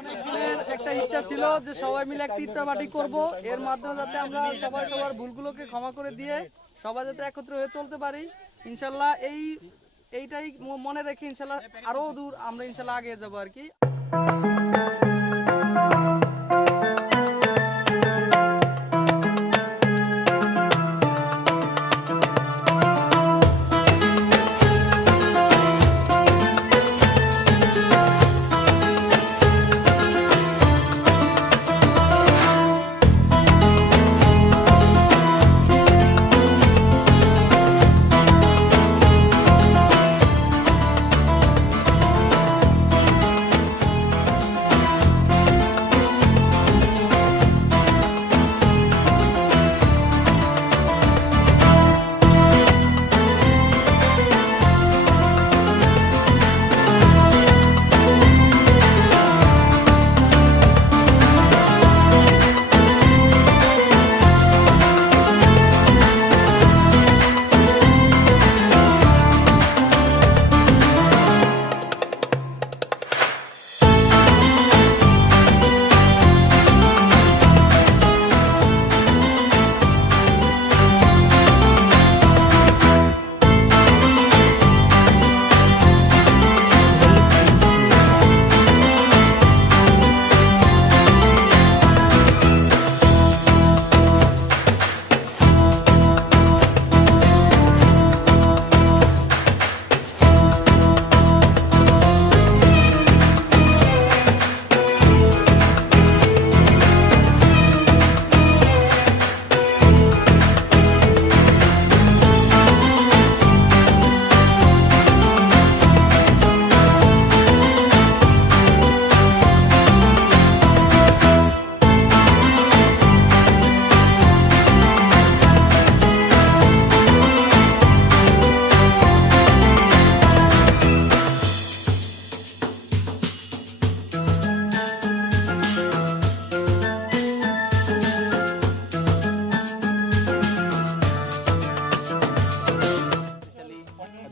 অনেক দিনের একটা ইচ্ছা ছিল যে সবাই মিলে একটা ইফতারপার্টি করব, এর মাধ্যমে যাতে আমরা সবাই সবার ভুলগুলোকে ক্ষমা করে দিয়ে সবাই যাতে একত্র হয়ে চলতে পারি। ইনশাল্লাহ এইটাই মনে রেখে ইনশাল্লাহ আরো দূর আমরা ইনশাল্লাহ আগে যাবো আর কি।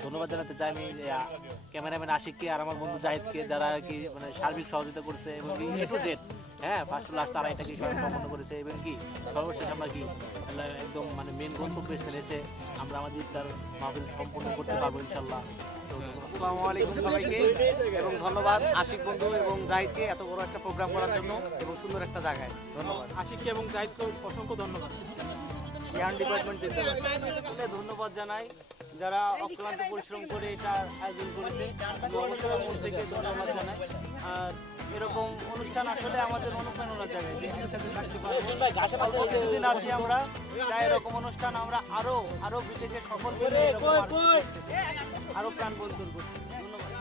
ধন্যবাদ জানাতে চাই আমি ক্যামেরাম্যান আশিককে আর আমার বন্ধু জাহিদকে, যারা আর কি মানে সার্বিক সহযোগিতা করছে এবং এ টু জেড ফার্স্ট লাস্ট তারা এটাকে সম্পন্ন করেছে এবং কি সর্বশেষ আমরা কি একদম মানে মেন গন্তব্যে ফেলেছে আমরা আমাদের তার মাহফিল সম্পন্ন করতে পারবো ইনশাল্লাহ। আসসালামু আলাইকুম সবাইকে এবং ধন্যবাদ আশিক বন্ধু এবং জাহিদকে এত বড় একটা প্রোগ্রাম করার জন্য এবং সুন্দর একটা জায়গায়। ধন্যবাদ আশিককে এবং জাহিদকে অসংখ্য ধন্যবাদ। জ্ঞান ডিপার্টমেন্ট ধন্যবাদ জানাই যারা অক্লান্ত পরিশ্রম করে এটা আয়োজন করেছে, অবশ্যই মন থেকে ধন্যবাদ জানাই। আর এরকম অনুষ্ঠান আসলে আমাদের অনুপ্রেরণার জায়গায় যে একসাথে থাকতে পারবো, কিছুদিন আছি আমরা চাই এরকম অনুষ্ঠান আমরা আরো বিশেষ সকল মিলে আরো প্রাণবন্ত করছি। ধন্যবাদ।